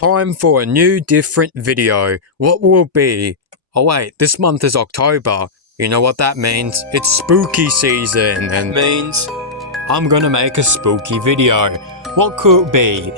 Time for a new different video. What will it be? Oh wait, this month is October. You know what that means? It's spooky season and means I'm gonna make a spooky video. What could it be?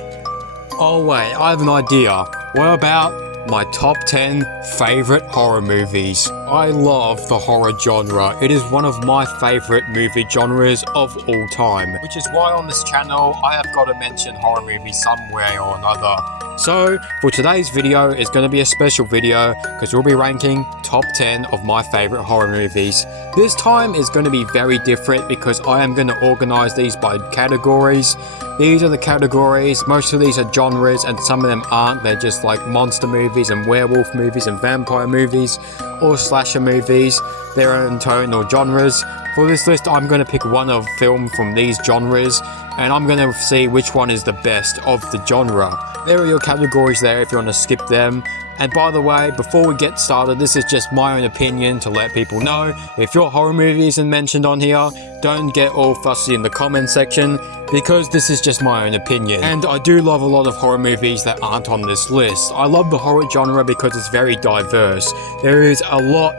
Oh wait, I have an idea. What about my top 10 favorite horror movies? I love the horror genre. It is one of my favorite movie genres of all time, which is why on this channel I have got to mention horror movies some way or another. So for today's video, it's going to be a special video because we'll be ranking top 10 of my favorite horror movies. This time is going to be very different because I am going to organize these by categories. These are the categories. Most of these are genres and some of them aren't. They're just like monster movies and werewolf movies and vampire movies or slasher movies, their own tone or genres. For this list, I'm going to pick one of film from these genres and I'm going to see which one is the best of the genre. There are your categories there if you want to skip them. And by the way, before we get started, this is just my own opinion to let people know. If your horror movie isn't mentioned on here, don't get all fussy in the comment section because this is just my own opinion. And I do love a lot of horror movies that aren't on this list. I love the horror genre because it's very diverse. There is a lot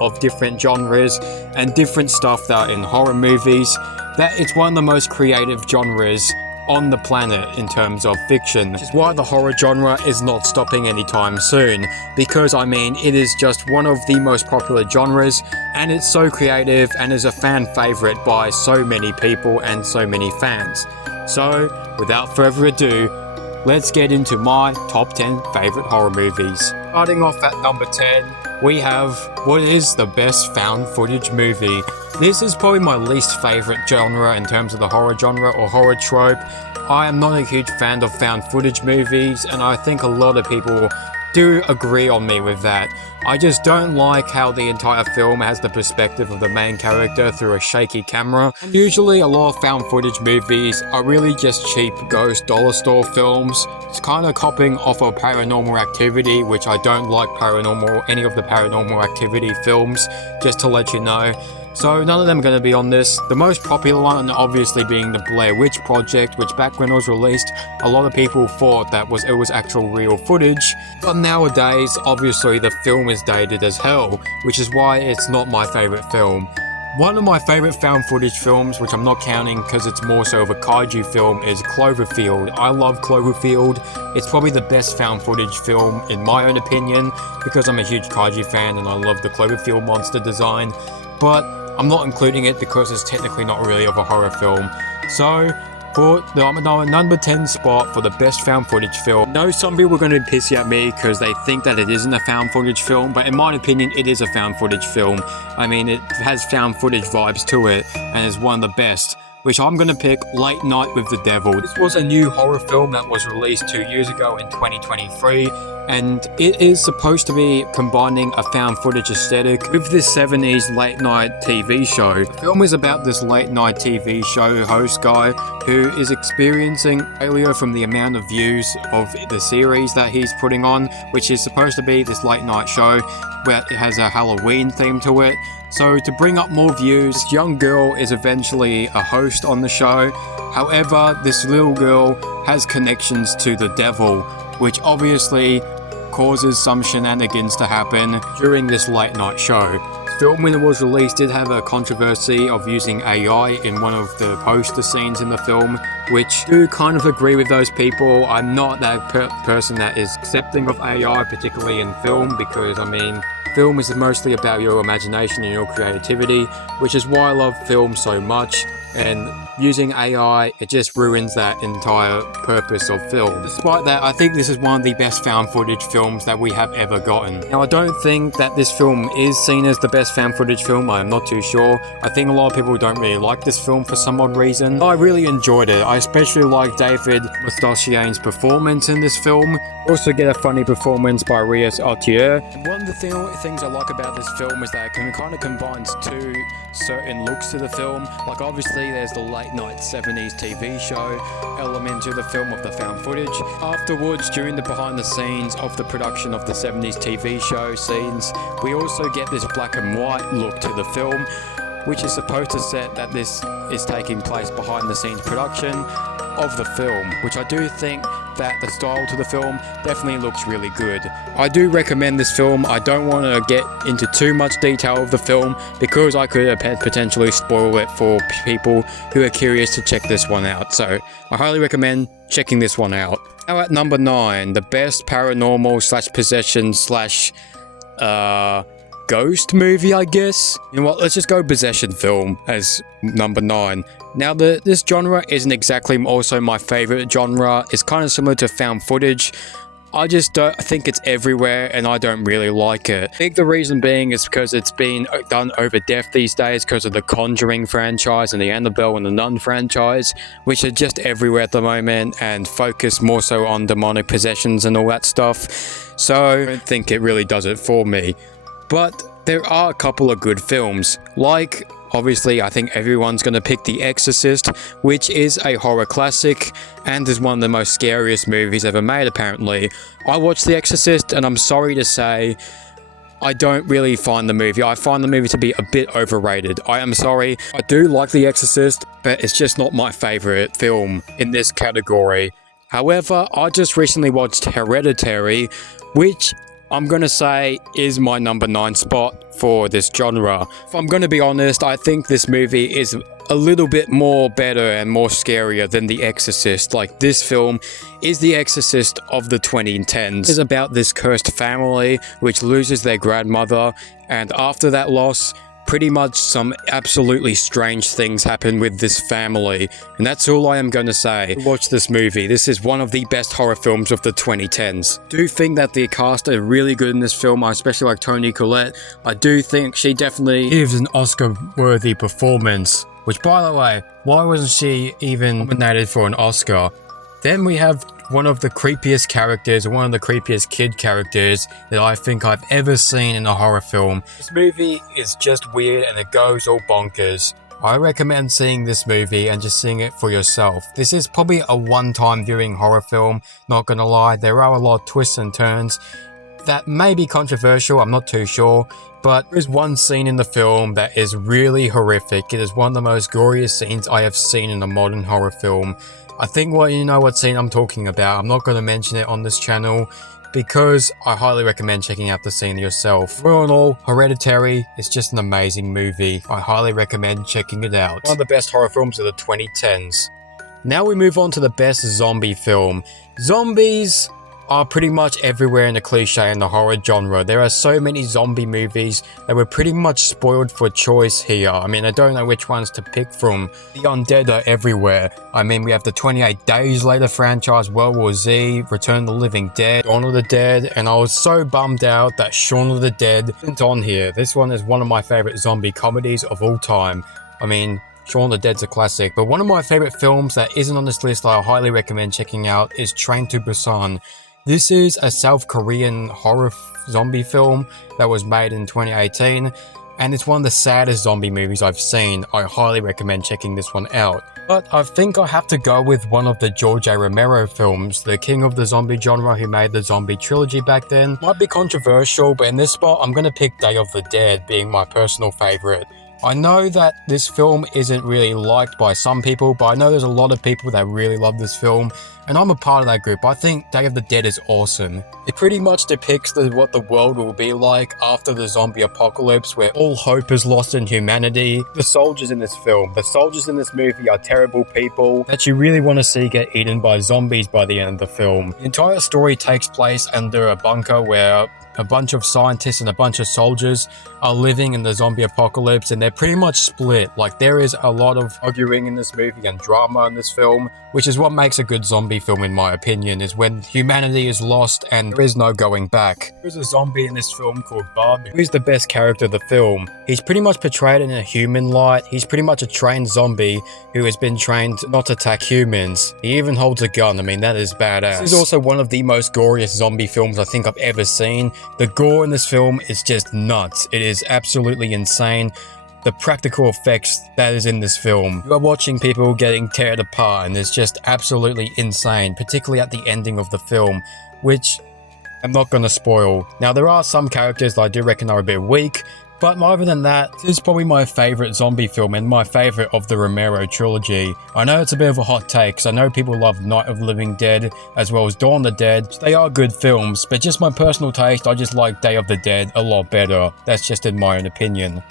of different genres and different stuff that are in horror movies. That it's one of the most creative genres on the planet in terms of fiction, which is why the horror genre is not stopping anytime soon, because I mean it is just one of the most popular genres and it's so creative and is a fan favorite by so many people and so many fans. So without further ado, let's get into my top 10 favorite horror movies. Starting off at number 10, we have what is the best found footage movie. This is probably my least favorite genre in terms of the horror genre or horror trope. I am not a huge fan of found footage movies and I think a lot of people do agree on me with that. I just don't like how the entire film has the perspective of the main character through a shaky camera. Usually a lot of found footage movies are really just cheap ghost dollar store films. It's kind of copying off of Paranormal Activity, which I don't like any of the Paranormal Activity films, just to let you know. So none of them are going to be on this. The most popular one obviously being the Blair Witch Project, which back when it was released, a lot of people thought that it was actual real footage. But nowadays, obviously the film is dated as hell, which is why it's not my favorite film. One of my favorite found footage films, which I'm not counting because it's more so of a kaiju film, is Cloverfield. I love Cloverfield. It's probably the best found footage film in my own opinion because I'm a huge kaiju fan and I love the Cloverfield monster design. But I'm not including it because it's technically not really of a horror film. So, for the number 10 spot for the best found footage film, I know some people are going to be pissy at me because they think that it isn't a found footage film, but in my opinion, it is a found footage film. I mean, it has found footage vibes to it and is one of the best, which I'm going to pick Late Night with the Devil. This was a new horror film that was released 2 years ago in 2023. And it is supposed to be combining a found footage aesthetic with this 70s late night TV show. The film is about this late night TV show host guy who is experiencing failure from the amount of views of the series that he's putting on, which is supposed to be this late night show where it has a Halloween theme to it. So to bring up more views, this young girl is eventually a host on the show. However, this little girl has connections to the devil, which obviously causes some shenanigans to happen during this late night show. The film, when it was released, did have a controversy of using AI in one of the poster scenes in the film, which I do kind of agree with those people. I'm not that person that is accepting of AI, particularly in film, because I mean, film is mostly about your imagination and your creativity, which is why I love film so much. And using AI, it just ruins that entire purpose of film. Despite that, I think this is one of the best found footage films that we have ever gotten. Now, I don't think that this film is seen as the best found footage film. I am not too sure. I think a lot of people don't really like this film for some odd reason. I really enjoyed it. I especially like David Mustasian's performance in this film. Also get a funny performance by Rias Artier. One of the things I like about this film is that it kind of combines two certain looks to the film. Like obviously there's the late night 70s TV show element to the film of the found footage. Afterwards, during the behind the scenes of the production of the 70s TV show scenes, we also get this black and white look to the film, which is supposed to set that this is taking place behind the scenes production of the film, which I do think that the style to the film definitely looks really good. I do recommend this film. I don't want to get into too much detail of the film because I could potentially spoil it for people who are curious to check this one out. So I highly recommend checking this one out. Now at number 9, the best paranormal / possession / ghost movie, I guess. You know what, let's just go possession film as number 9. Now this genre isn't exactly also my favorite genre. It's kind of similar to found footage. I just don't think it's everywhere and I don't really like it. I think the reason being is because it's been done over deaf these days because of the Conjuring franchise and the Annabelle and the Nun franchise, which are just everywhere at the moment and focus more so on demonic possessions and all that stuff. So I don't think it really does it for me. But there are a couple of good films, like obviously I think everyone's going to pick The Exorcist, which is a horror classic and is one of the most scariest movies ever made apparently. I watched The Exorcist and I'm sorry to say I don't really find the movie. I find the movie to be a bit overrated. I am sorry. I do like The Exorcist, but it's just not my favorite film in this category. However, I just recently watched Hereditary, which I'm gonna say is my number 9 spot for this genre. If I'm gonna be honest, I think this movie is a little bit more better and more scarier than The Exorcist. Like, this film is The Exorcist of the 2010s. It's about this cursed family which loses their grandmother, and after that loss, pretty much some absolutely strange things happen with this family, and that's all I am going to say. Watch this movie. This is one of the best horror films of the 2010s. I do think that the cast are really good in this film. I especially like Toni Collette. I do think she definitely gives an Oscar-worthy performance, which, by the way, why wasn't she even nominated for an Oscar? Then we have one of the creepiest characters, one of the creepiest kid characters that I think I've ever seen in a horror film. This movie is just weird and it goes all bonkers. I recommend seeing this movie and just seeing it for yourself. This is probably a one-time viewing horror film, not gonna lie. There are a lot of twists and turns that may be controversial, I'm not too sure, but there's one scene in the film that is really horrific. It is one of the most goriest scenes I have seen in a modern horror film. I think you know what scene I'm talking about. I'm not going to mention it on this channel because I highly recommend checking out the scene yourself. All in all, Hereditary is just an amazing movie. I highly recommend checking it out. One of the best horror films of the 2010s. Now we move on to the best zombie film. Zombies are pretty much everywhere in the cliche in the horror genre. There are so many zombie movies that were pretty much spoiled for choice here. I mean, I don't know which ones to pick from. The undead are everywhere. I mean, we have the 28 Days Later franchise, World War Z, Return of the Living Dead, Dawn of the Dead, and I was so bummed out that Shaun of the Dead isn't on here. This one is one of my favorite zombie comedies of all time. I mean, Shaun of the Dead's a classic, but one of my favorite films that isn't on this list that I highly recommend checking out is Train to Busan. This is a South Korean horror zombie film that was made in 2018, and it's one of the saddest zombie movies I've seen. I highly recommend checking this one out. But I think I have to go with one of the George A. Romero films, the king of the zombie genre who made the zombie trilogy back then. Might be controversial, but in this spot I'm going to pick Day of the Dead being my personal favorite. I know that this film isn't really liked by some people, but I know there's a lot of people that really love this film, and I'm a part of that group. I think Day of the Dead is awesome. It pretty much depicts what the world will be like after the zombie apocalypse, where all hope is lost in humanity. The soldiers in this movie are terrible people that you really want to see get eaten by zombies by the end of the film. The entire story takes place under a bunker where a bunch of scientists and a bunch of soldiers are living in the zombie apocalypse, and they're pretty much split. Like, there is a lot of arguing in this movie and drama in this film, which is what makes a good zombie film in my opinion, is when humanity is lost and there is no going back. There's a zombie in this film called Bud, who's the best character of the film. He's pretty much portrayed in a human light. He's pretty much a trained zombie who has been trained not to attack humans. He even holds a gun. I mean, that is badass. This is also one of the most goriest zombie films I think I've ever seen. The gore in this film is just nuts. It is absolutely insane. The practical effects that is in this film. You are watching people getting teared apart, and it's just absolutely insane, particularly at the ending of the film, which I'm not going to spoil. Now, there are some characters that I do reckon are a bit weak, But other than that, this is probably my favorite zombie film and my favorite of the Romero trilogy. I know it's a bit of a hot take, because I know people love Night of the Living Dead as well as Dawn of the Dead. They are good films, but just my personal taste, I just like Day of the Dead a lot better. That's just in my own opinion.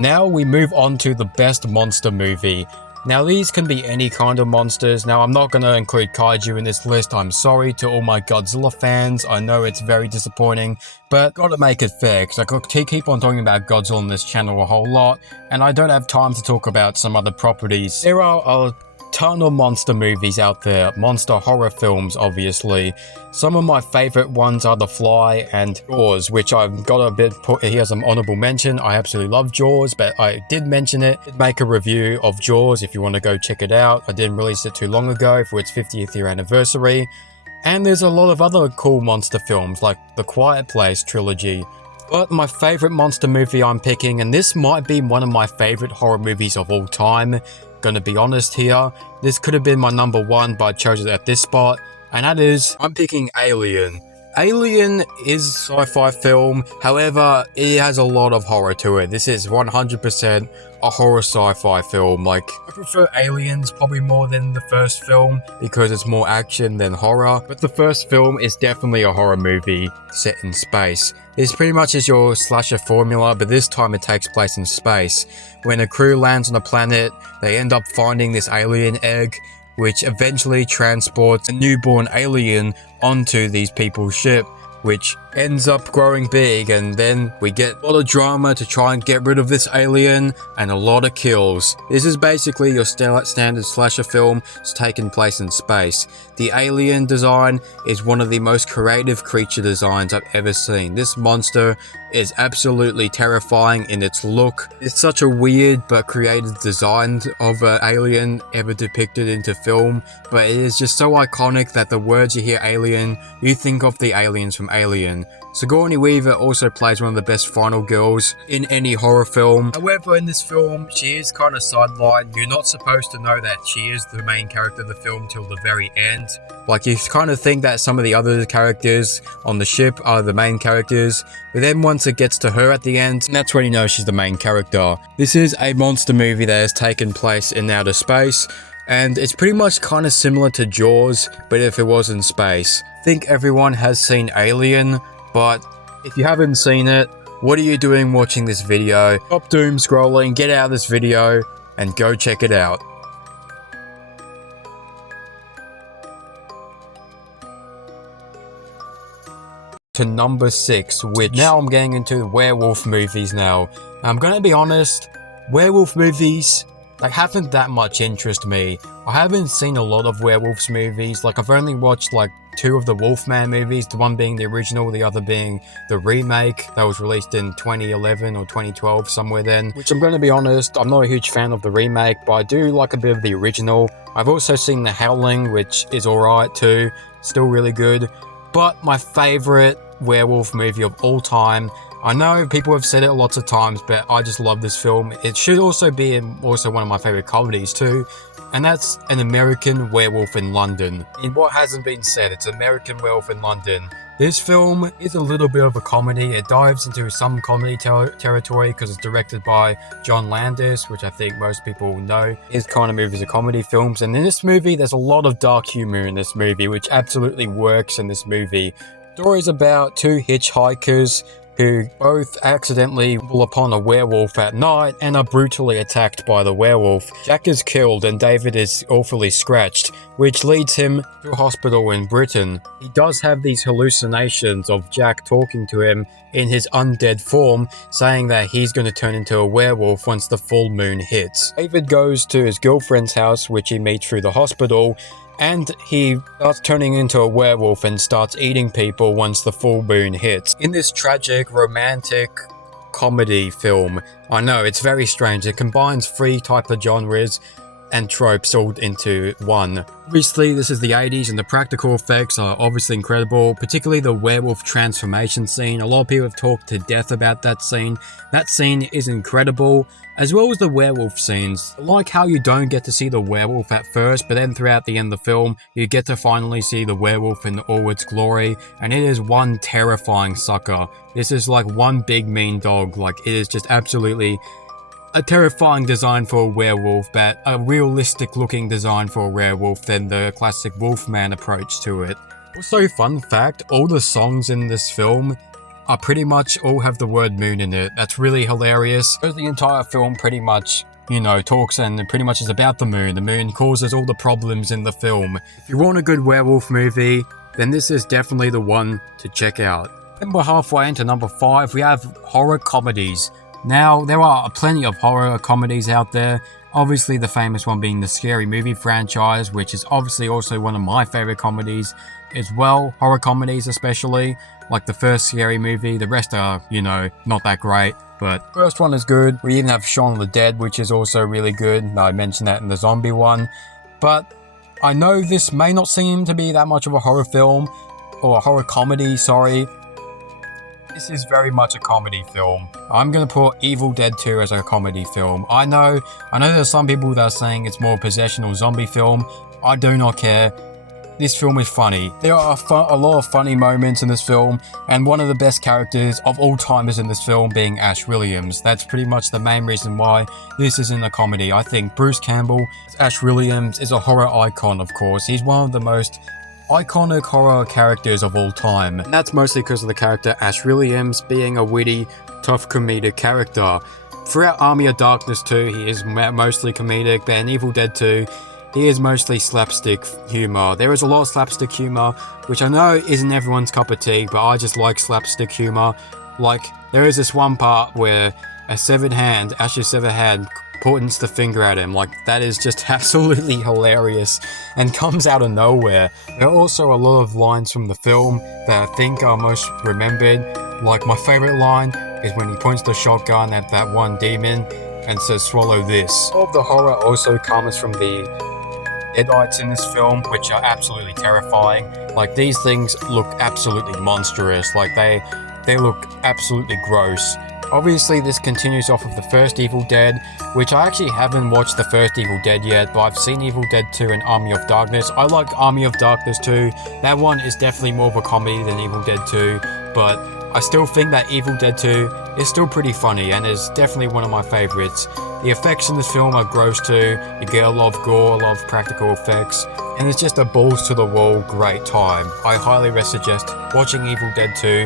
Now we move on to the best monster movie. Now these can be any kind of monsters. Now I'm not going to include kaiju in this list. I'm sorry to all my Godzilla fans. I know it's very disappointing, but gotta make it fair, because I keep on talking about Godzilla on this channel a whole lot, and I don't have time to talk about some other properties. There are a ton of monster movies out there, monster horror films obviously. Some of my favorite ones are The Fly and Jaws, which I've got a bit put here as an honorable mention. I absolutely love Jaws, but I did mention it. I did make a review of Jaws if you want to go check it out. I didn't release it too long ago for its 50th year anniversary. And there's a lot of other cool monster films like The Quiet Place trilogy. But my favorite monster movie I'm picking, and this might be one of my favorite horror movies of all time, gonna be honest here, this could have been my number one, but I chose it at this spot, and that is, I'm picking Alien. Alien is a sci-fi film, however, it has a lot of horror to it. This is 100% a horror sci-fi film. Like, I prefer Aliens probably more than the first film because it's more action than horror, but the first film is definitely a horror movie set in space. It's pretty much as your slasher formula, but this time it takes place in space. When a crew lands on a planet, they end up finding this alien egg, which eventually transports a newborn alien onto these people's ship, which ends up growing big, and then we get a lot of drama to try and get rid of this alien, and a lot of kills. This is basically your standard slasher film. It's taking place in space. The alien design is one of the most creative creature designs I've ever seen. This monster is absolutely terrifying in its look. It's such a weird but creative design of an alien ever depicted into film, but it is just so iconic that the words you hear alien, you think of the aliens from Alien. Sigourney Weaver also plays one of the best final girls in any horror film. However, in this film, she is kind of sidelined. You're not supposed to know that she is the main character of the film till the very end. Like, you kind of think that some of the other characters on the ship are the main characters, but then once it gets to her at the end, that's when you know she's the main character. This is a monster movie that has taken place in outer space, and it's pretty much kind of similar to Jaws, but if it was in space. I think everyone has seen Alien, but if you haven't seen it, what are you doing watching this video? Stop doom scrolling, get out of this video, and go check it out. To number 6, which now I'm getting into the werewolf movies now. I'm gonna be honest, werewolf movies, they haven't that much interest me. I haven't seen a lot of werewolves movies. Like, I've only watched like 2 of the Wolfman movies, the one being the original, the other being the remake that was released in 2011 or 2012, somewhere then. Which, I'm going to be honest, I'm not a huge fan of the remake, but I do like a bit of the original. I've also seen The Howling, which is alright too, still really good. But my favorite werewolf movie of all time, I know people have said it lots of times, but I just love this film. It should also be also one of my favorite comedies too, and that's An American Werewolf in London. In what hasn't been said, it's American Werewolf in London. This film is a little bit of a comedy. It dives into some comedy territory because it's directed by John Landis, which I think most people know. His kind of movies are comedy films, and in this movie, there's a lot of dark humor in this movie, which absolutely works in this movie. The story is about 2 hitchhikers who both accidentally stumble upon a werewolf at night and are brutally attacked by the werewolf. Jack is killed and David is awfully scratched, which leads him to a hospital in Britain. He does have these hallucinations of Jack talking to him in his undead form, saying that he's going to turn into a werewolf once the full moon hits. David goes to his girlfriend's house, which he meets through the hospital, and he starts turning into a werewolf and starts eating people once the full moon hits. In this tragic, romantic comedy film, I know, it's very strange. It combines 3 types of genres, and tropes all into one. Obviously, this is the 80s and the practical effects are obviously incredible, particularly the werewolf transformation scene. A lot of people have talked to death about that scene. That scene is incredible, as well as the werewolf scenes. I like how you don't get to see the werewolf at first, but then throughout the end of the film, you get to finally see the werewolf in all its glory, and it is one terrifying sucker. This is like one big mean dog. Like, it is just absolutely a terrifying design for a werewolf, but a realistic looking design for a werewolf than the classic Wolfman approach to it. Also, fun fact, all the songs in this film are pretty much all have the word moon in it. That's really hilarious. The entire film pretty much, you know, talks and pretty much is about the moon. The moon causes all the problems in the film. If you want a good werewolf movie, then this is definitely the one to check out. Then we're halfway into number 5, we have horror comedies. Now, there are plenty of horror comedies out there. Obviously, the famous one being the Scary Movie franchise, which is obviously also one of my favorite comedies as well. Horror comedies especially, like the first Scary Movie. The rest are, you know, not that great, but the first one is good. We even have Shaun of the Dead, which is also really good. I mentioned that in the zombie one. But I know this may not seem to be that much of a horror film, or a horror comedy, sorry. This is very much a comedy film. I'm gonna put Evil Dead 2 as a comedy film. I know there's some people that are saying it's more possession or zombie film. I do not care. This film is funny. There are a lot of funny moments in this film, and one of the best characters of all time is in this film being Ash Williams. That's pretty much the main reason why this isn't a comedy. I think Bruce Campbell, Ash Williams, is a horror icon, of course. He's one of the most iconic horror characters of all time, and that's mostly because of the character Ash Williams being a witty, tough comedic character. Throughout Army of Darkness 2, he is mostly comedic, but in Evil Dead 2, he is mostly slapstick humor. There is a lot of slapstick humor, which I know isn't everyone's cup of tea, but I just like slapstick humor. Like, there is this one part where Ash's severed hand points the finger at him. Like, that is just absolutely hilarious and comes out of nowhere. There are also a lot of lines from the film that I think are most remembered. Like, my favorite line is when he points the shotgun at that one demon and says, "Swallow this." All of the horror also comes from the Deadites in this film, which are absolutely terrifying. Like, these things look absolutely monstrous. Like, they look absolutely gross. Obviously, this continues off of the first Evil Dead, which I actually haven't watched the first Evil Dead yet, but I've seen Evil Dead 2 and Army of Darkness. I like Army of Darkness 2. That one is definitely more of a comedy than Evil Dead 2, but I still think that Evil Dead 2 is still pretty funny and is definitely one of my favorites. The effects in this film are gross too. You get a lot of gore, a lot of practical effects, and it's just a balls to the wall great time. I highly suggest watching Evil Dead 2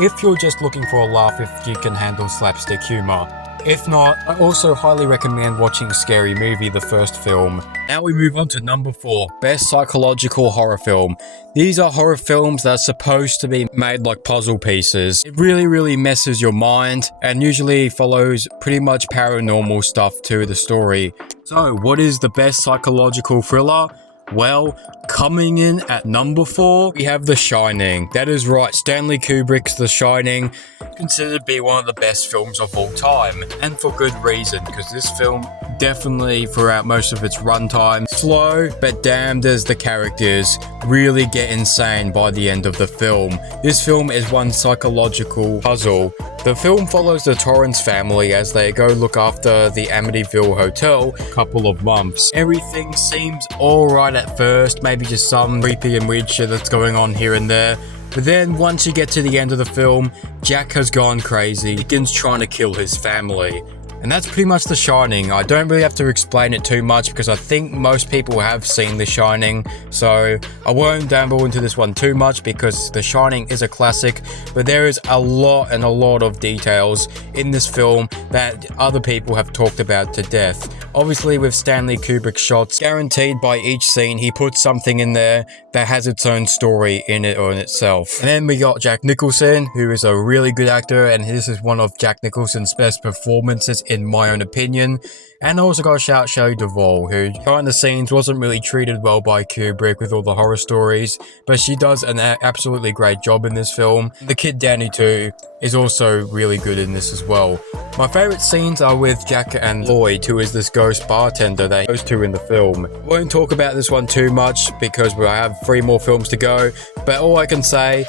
if you're just looking for a laugh, if you can handle slapstick humor. If not, I also highly recommend watching Scary Movie, the first film. Now we move on to number 4, best psychological horror film. These are horror films that are supposed to be made like puzzle pieces. It really messes your mind and usually follows pretty much paranormal stuff to the story. So, what is the best psychological thriller? Well, coming in at number 4, we have The Shining. That is right, Stanley Kubrick's The Shining, considered to be one of the best films of all time, and for good reason, because this film definitely throughout most of its runtime, slow, but damned as the characters really get insane by the end of the film. This film is one psychological puzzle. The film follows the Torrance family as they go look after the Amityville Hotel a couple of months. Everything seems alright at first, maybe just some creepy and weird shit that's going on here and there. But then once you get to the end of the film, Jack has gone crazy, begins trying to kill his family. And that's pretty much The Shining. I don't really have to explain it too much because I think most people have seen The Shining, so I won't dabble into this one too much because The Shining is a classic, but there is a lot of details in this film that other people have talked about to death. Obviously with Stanley Kubrick shots, guaranteed by each scene he puts something in there that has its own story in it or in itself. And then we got Jack Nicholson, who is a really good actor, and this is one of Jack Nicholson's best performances in my own opinion. And I also got to shout Shelley Duvall, who behind the scenes wasn't really treated well by Kubrick with all the horror stories, but she does an absolutely great job in this film. The kid Danny too is also really good in this as well. My favourite scenes are with Jack and Lloyd, who is this ghost bartender that goes to in the film. I won't talk about this one too much because I have 3 more films to go, but all I can say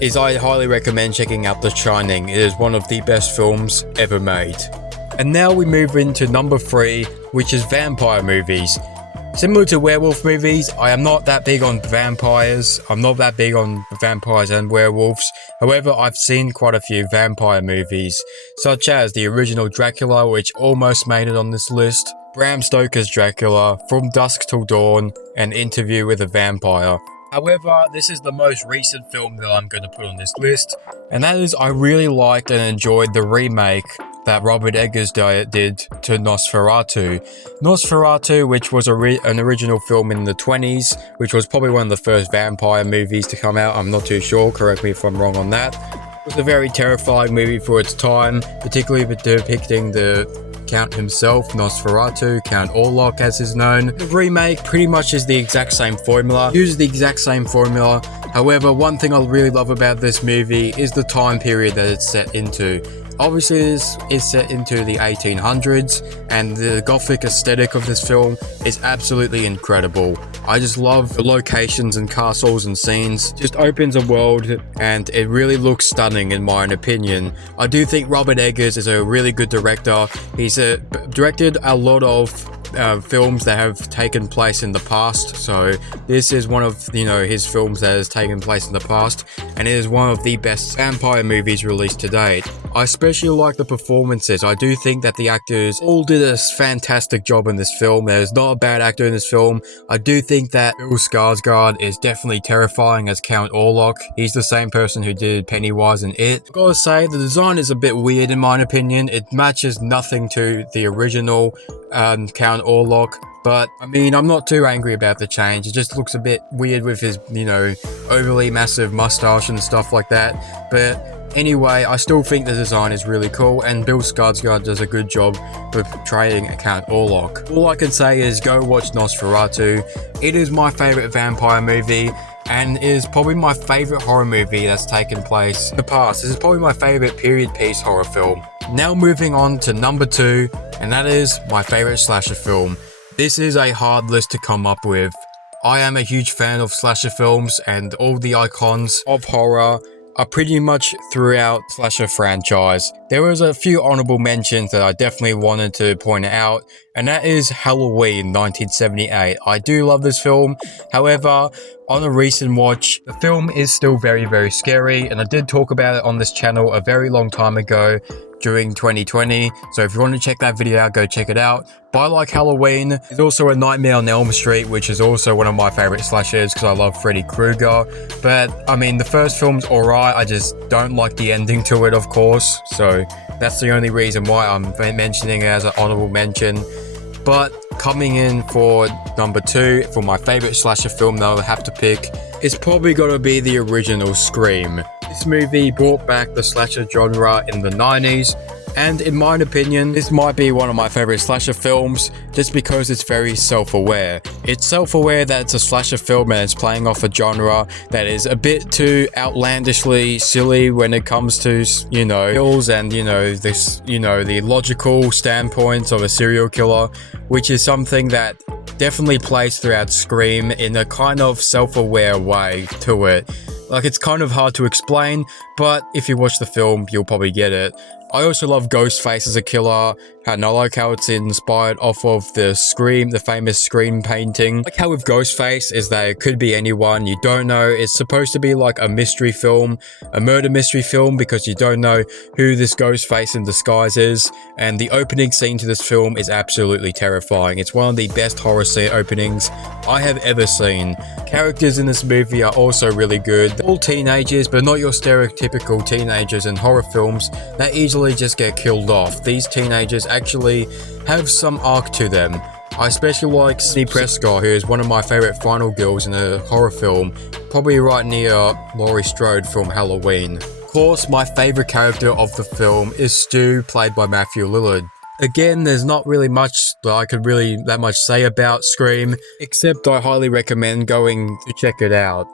is I highly recommend checking out The Shining. It is one of the best films ever made. And now we move into number 3, which is vampire movies. Similar to werewolf movies, I am not that big on vampires. I'm not that big on vampires and werewolves. However, I've seen quite a few vampire movies, such as the original Dracula, which almost made it on this list, Bram Stoker's Dracula, From Dusk Till Dawn, and Interview with a Vampire. However, this is the most recent film that I'm going to put on this list, and that is I really liked and enjoyed the remake that Robert Eggers did to Nosferatu. Nosferatu, which was an original film in the 20s, which was probably one of the first vampire movies to come out. I'm not too sure, correct me if I'm wrong on that. It was a very terrifying movie for its time, particularly depicting the Count himself, Nosferatu, Count Orlok as is known. The remake pretty much is the exact same formula, uses the exact same formula. However, one thing I really love about this movie is the time period that it's set into. Obviously, this is set into the 1800s, and the gothic aesthetic of this film is absolutely incredible. I just love the locations and castles and scenes. It just opens a world, and it really looks stunning in my opinion. I do think Robert Eggers is a really good director. He's directed a lot of films that have taken place in the past, so this is one of his films that has taken place in the past, and it is one of the best vampire movies released to date. I especially like the performances. I do think that the actors all did a fantastic job in this film. There's not a bad actor in this film. I do think that Bill Skarsgård is definitely terrifying as Count Orlok. He's the same person who did Pennywise in It. I've got to say, the design is a bit weird in my opinion. It matches nothing to the original Count Orlok. But, I mean, I'm not too angry about the change. It just looks a bit weird with his, overly massive mustache and stuff like that. But anyway, I still think the design is really cool, and Bill Skarsgård does a good job with portraying Count Orlok. All I can say is go watch Nosferatu. It is my favorite vampire movie, and is probably my favorite horror movie that's taken place in the past. This is probably my favorite period piece horror film. Now moving on to number 2, and that is my favorite slasher film. This is a hard list to come up with. I am a huge fan of slasher films, and all the icons of horror are pretty much throughout slasher franchise. There was a few honorable mentions that I definitely wanted to point out, and that is Halloween 1978. I do love this film. However, on a recent watch, the film is still very, very scary, and I did talk about it on this channel a very long time ago during 2020, so if you want to check that video out, go check it out. But I like Halloween. There's also A Nightmare on Elm Street, which is also one of my favorite slashers because I love Freddy Krueger. But I mean, the first film's alright, I just don't like the ending to it, of course, so that's the only reason why I'm mentioning it as an honorable mention. But coming in for number 2, for my favorite slasher film that I'll have to pick, it's probably gotta be the original Scream. This movie brought back the slasher genre in the 90s, and in my opinion, this might be one of my favorite slasher films just because it's very self-aware. It's self-aware that it's a slasher film and it's playing off a genre that is a bit too outlandishly silly when it comes to, kills and, the logical standpoints of a serial killer, which is something that definitely plays throughout Scream in a kind of self-aware way to it. Like, it's kind of hard to explain, but if you watch the film, you'll probably get it. I also love Ghostface as a killer, and I like how it's inspired off of the Scream, the famous Scream painting. Like how with Ghostface is that it could be anyone, you don't know. It's supposed to be like a mystery film, a murder mystery film, because you don't know who this Ghostface in disguise is. And the opening scene to this film is absolutely terrifying. It's one of the best horror scene openings I have ever seen. Characters in this movie are also really good. They're all teenagers, but not your stereotypical teenagers in horror films that easily just get killed off. These teenagers actually have some arc to them. I especially like Sidney Prescott, who is one of my favorite final girls in a horror film, probably right near Laurie Strode from Halloween. Of course, my favorite character of the film is Stu, played by Matthew Lillard. Again, there's not really much that I could that much say about Scream, except I highly recommend going to check it out.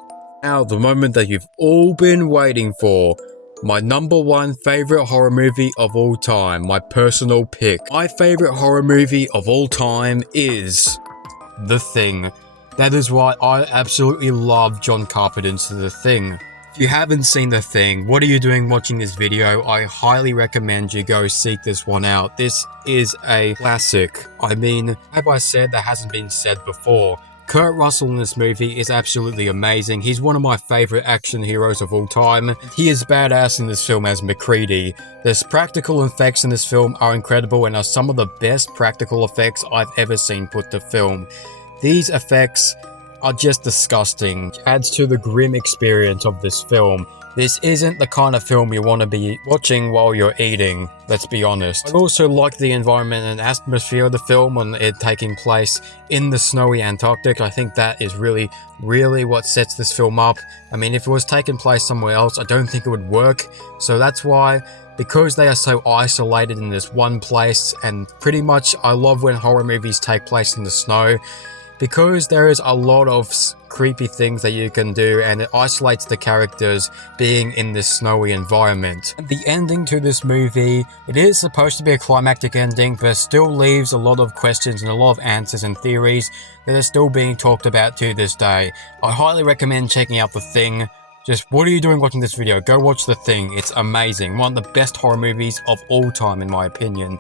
Now, the moment that you've all been waiting for. My number one favorite horror movie of all time, my personal pick. My favorite horror movie of all time is The Thing. That is why I absolutely love John Carpenter's The Thing. If you haven't seen The Thing, what are you doing watching this video? I highly recommend you go seek this one out. This is a classic. I mean, have I said that hasn't been said before? Kurt Russell in this movie is absolutely amazing. He's one of my favorite action heroes of all time. He is badass in this film as MacReady. The practical effects in this film are incredible and are some of the best practical effects I've ever seen put to film. These effects are just disgusting. It adds to the grim experience of this film. This isn't the kind of film you want to be watching while you're eating, let's be honest. I also like the environment and atmosphere of the film when it taking place in the snowy Antarctic. I think that is really what sets this film up. I mean, if it was taking place somewhere else, I don't think it would work. So that's why, because they are so isolated in this one place, and pretty much I love when horror movies take place in the snow, because there is a lot of creepy things that you can do, and it isolates the characters being in this snowy environment. The ending to this movie, it is supposed to be a climactic ending, but it still leaves a lot of questions and a lot of answers and theories that are still being talked about to this day. I highly recommend checking out The Thing. Just, what are you doing watching this video? Go watch The Thing. It's amazing. One of the best horror movies of all time, in my opinion.